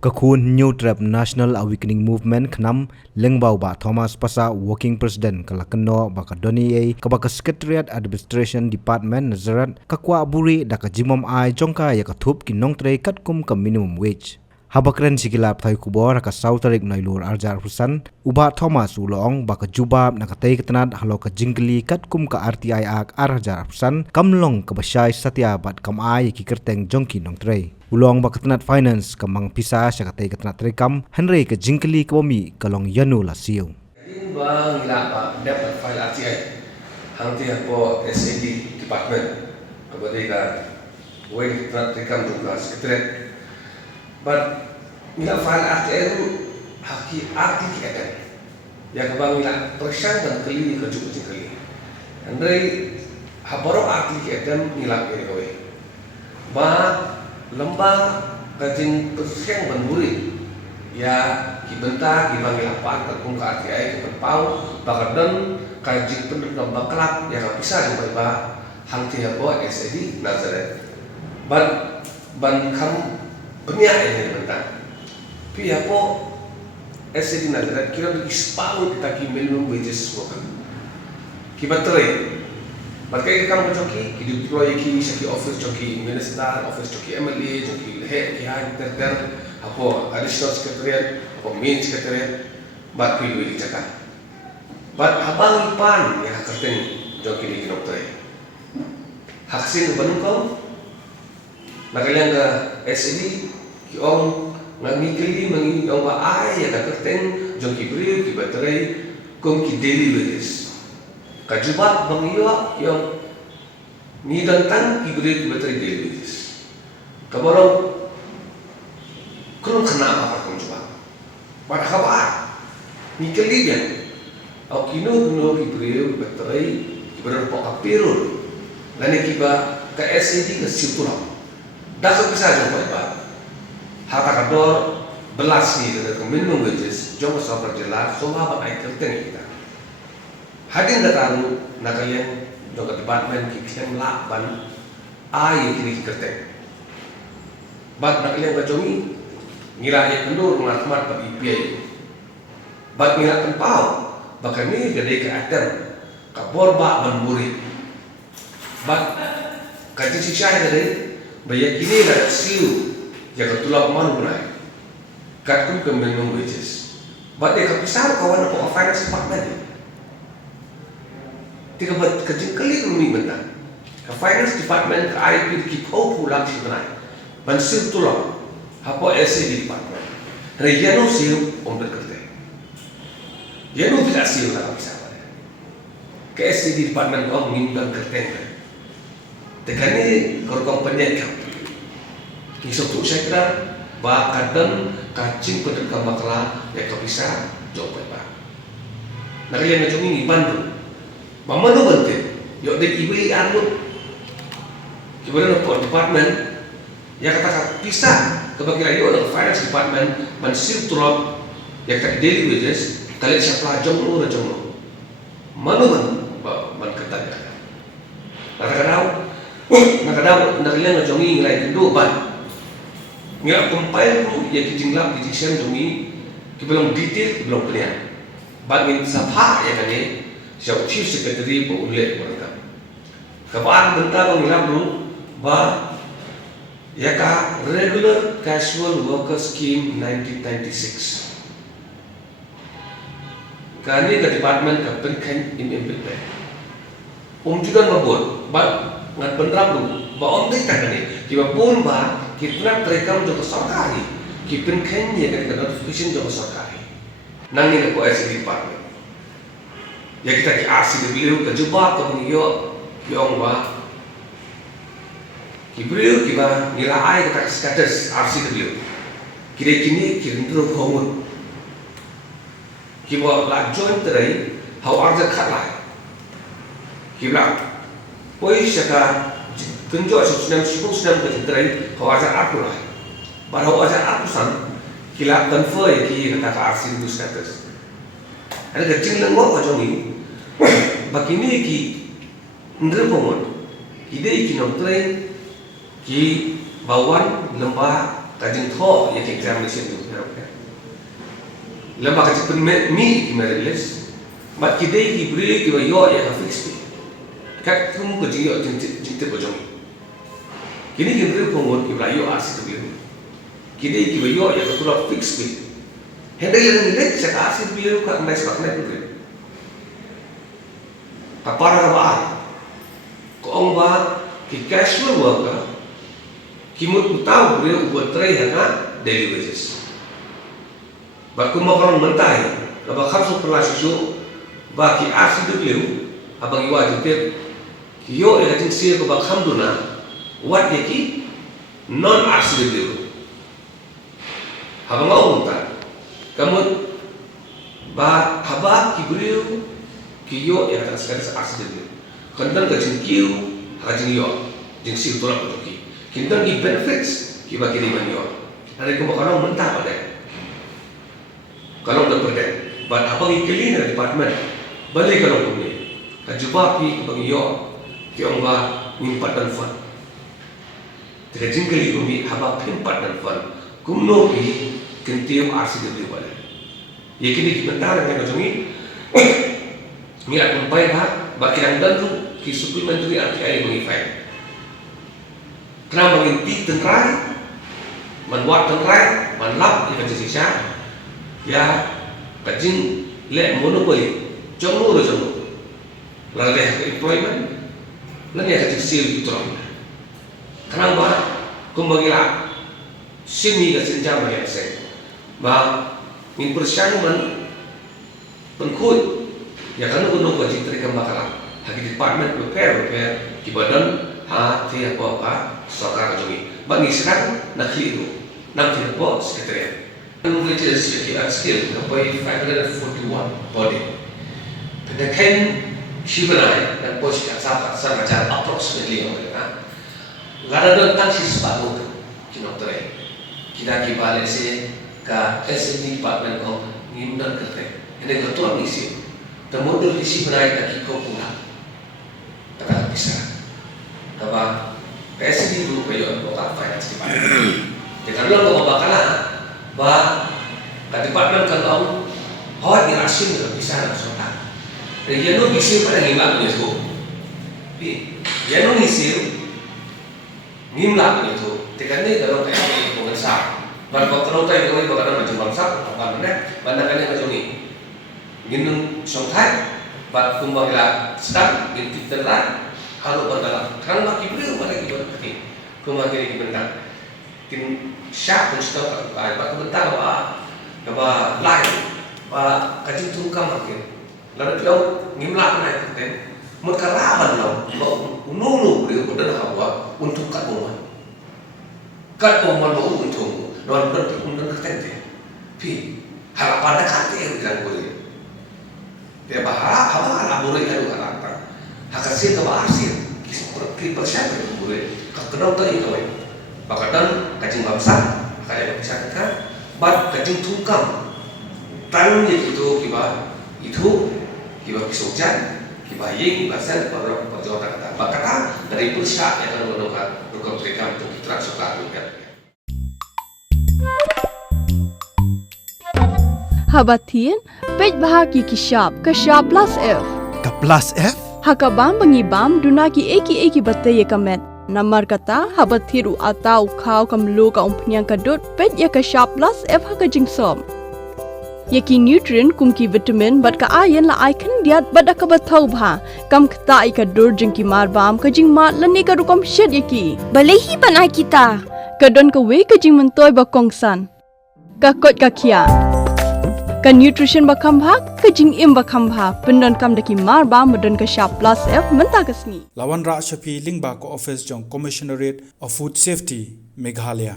Kakun New Trap National Awakening Movement khnam lengbau ba Thomas Pasa Working President kalakeno ba kadoni ai kabaka Secretariat Administration Department Nazarat kakwa buri da ka jimom ai jongka ya kathup ki nongtrei katkum ka minimum wage. Habakren sikilap thai kubor ka Sautarik nailur arjar husan uba Thomas ulong ba ka jubab na katei ketanat halo ka jingli katkum ka RTI ak arjar husan kamlong ka basyai satya bat kam ai ki kerteng jongki nongtrei. Ulong ba ketanat finance kamang pisa sya katei ketanat rekam Henry ka jingli ka bomi kalong yanu la siu. In bang ila dapat file RTI hangti po SAD department kabadai ka way ketanat rekam juga sekretariat. But ila file RTI itu haki arti kita ya kabang ila persyang dan keli ke cukup keli andai habaro arti kita ila ini kowe ba lembah kajin persyang banduri ya kibenta kibang ila pan terkung ke RTI ke pau bakadan kajin penduduk baklak yang bisa sampai ba hangti apa SAD Nazaret ban kam penyak ini bentang pihak po SAD Nazaret kira ispaun kita ki minimum wages worker kibat terai makai kamu joki ki deploy ki saki office joki minister office joki MLA joki head ki han ter apo additional secretariat apo main secretariat bat pi wi cakap bat abang ipan ya kerten joki di dokter haksin banung kau nakalian ke SAD ki om ngikili mangi om ba ai ya kerten joki bri ki baterai kom ki daily wages kajubat bangiyo yang ni dantang ki bri ki baterai daily wages kabarong kurang kena apa kom coba pada kabar ngikili dia au kino ki bri baterai ki bri po kapirul lani ki ba ka SAD ke situlah dah bisa jumpa ba hata kador belas ni dengan minimum wages jom sobat jelas semua apa ai kerten kita hadin dataru nakalian jom department kita melaban ai kini kerten bat nakalian bajomi ngira ai kendur ngakmat ba IPI bat ngira tempau bahkan ni gede ke atem kabor ba banburi bat kaji sisah dari bayar kini ada siu jaga tulak manu naik katkum ke minimum wages but dia kepisah kawan apa finance department tiga bat kerja kali rumi benda ke finance department ke IP ki kau pulang si naik bansir tulak apa SAD department rejano siu om berkerja jano tidak siu tak kepisah ke SAD department om ngimban kerja tekani korkom penyek kisah tu saya kira bakadan kacing pedekam bakla yang bisa jawab apa. Nari yang macam ini Bandung, mama tu berarti, yuk dek ibu anu, kemudian department yang kata bisa kebagian yuk ada finance department mansir turun yang tak daily wages, kalian siapa jomlo, mana man ketanya. Nakadau nari yang macam ini nilai kedua ban. Nggak compile tu ya kijinglap kijisem jumi belum detail belum clear bangin sabha ya kan ni siap chief secretary po ulek mereka kapan benta ngilap lu ba ya ka regular casual worker scheme 1996 kani ke department ka penkan implement juga mabut ba ngat penrap lu ba om dei tak ni kiba pun ba kitna terekam juga sarkari kipin kenya dengan notification juga sarkari nangi ko SAD department ya kita ki RCW ke jubah ke buniyo yong ba kibriu kiba nila ai kita status RCW kire kini kirindro khomut kiba la join terai how arja khala kibla poi shaka tunjuk senam sibuk senam bercerai kawasan aku lah, baru kawasan aku san, kilap confer ya ki kata RC itu status. Ada kecil lengok macam ni, begini ki, ndre pomon, ide ki nongtrai ki bawan lembah kajing tho ya examination tu kan lama kajing pen mi ki mereles mat kidai ki bri ki yo ya ka fix kat kum ko jiyo jinte bojong kini ki bri pongol ki yo arsi tu kidai ki yo ya ka pura fix bi henda yang ni se arsi tu ka mai sak na tu kapara ba ko ong ba ki casual worker kimut utau beliau buat try hana daily wages. Baku mau orang mentai, lepas kapsul perlasisu, baki asli tu beliau, abang iwa jemput, kio yang kacing sih ke bakam duna, wat yaki non asli beliau. Abang mau mentai, kamu ba haba ki beliau, kio yang kacing sekali asli beliau. Kandang kacing kio, kacing yo, jeng sih tolak betul. Kita ni benefits kita kini manyo. Hari ko makarong mentah pada. Kalau dah pergi, but apa yang cleaner department balik kalau punya. Kajuba pi bagi yo, kiong ba nimpat dan fund. Tidak jingkali kami apa pimpat dan fund. Kumno pi kentium RCW balik. Ia kini kita mentah dengan macam ni. Ni akan baik ha. Bagi yang dan tu ki supplementary RTI mengifai. Kenapa mengintip tentrai, membuat tentrai, menlap di Indonesia, ya, kajing lek monopoli, jono. Lalu deh employment, lalu ya kajing sil itu orang. Kenapa? Kumbagilah, sini kajing jam yang saya, bah, min persiapan penkut, ya kan gunung kajing terikam bakalan, hagi department prepare, kibadan. Tiap apa sokar kami. Bagi sekarang nak itu, nak tidak apa sekretariat. Which is skill, apa 541 body. Pendekan Shivanai dan pos sangat macam approximately orang. Lada don tangsi separuh kinokterai. Kita kibalik se ka SME department ko ngimdan kerja. Ini ketua misi. Temudul di Shivanai tak kiko pula. Kata bisa. Apa PSD dulu kayak lokal finance department. Jika lo mau bakalan, bah department kalau hot di rasim itu bisa langsung tak. Dia nu ngisi pada ngimlak punya tu. Dia nu ngisi ngimlak punya tu. Jika ni kalau kayak pengesah, baru kalau tahu kau bakalan macam bangsa, apa mana? Bandakannya macam ni. Ginung songtai, baru kumbanglah start, bintik terang. Kalau berdalam, kalau bagi beliau pada kita berarti, kemudian kita bentang, tim siap pun sudah berbaik, bagi bentang apa lain, apa kaji tungkam makin, lalu beliau ngimlak naik kita, mereka rawan lalu, nulu beliau berdalam apa untuk kat momen mau untung, lalu beruntung ketente, pi harapan dekat yang bilang boleh, dia berharap hal boleh kalau harapan. Hakasih ke arsir, kita siapa yang boleh? Kalau tahu itu, bahkan kacing bangsa, kayak bisa kan, bad kacing tungkam, tangan itu kiba pisaujan, kiba yeng bahasa baru perjuangan kata, bahkan dari pusat yang menggunakan program mereka untuk kita suka juga. Habatin, pej bahagi kishap, kishap plus F. Ka plus F? Hakabam bangibam dunaki eki batay kamet. Namar kata habathiru atau kau kamlu ka umpnyang kadut pet ya ka sharp plus F haka jingsom. Yaki nutrient kumki vitamin bat ka ayan la icon diat bada ka bathau bha kam kta ika dur jingki marbam ka jingma lani ka rukom shed yaki. Balehi banai kita. Kadon ka we ka jing mentoy ba kongsan. Ka kot ka kia. Ka nutrition ba kambha ka jing im ba kambha pendon kam daki marba modon ka sharp plus F menta kasni. Lawan Ra Shafi Lingba ko office jong Commissionerate of Food Safety Meghalaya.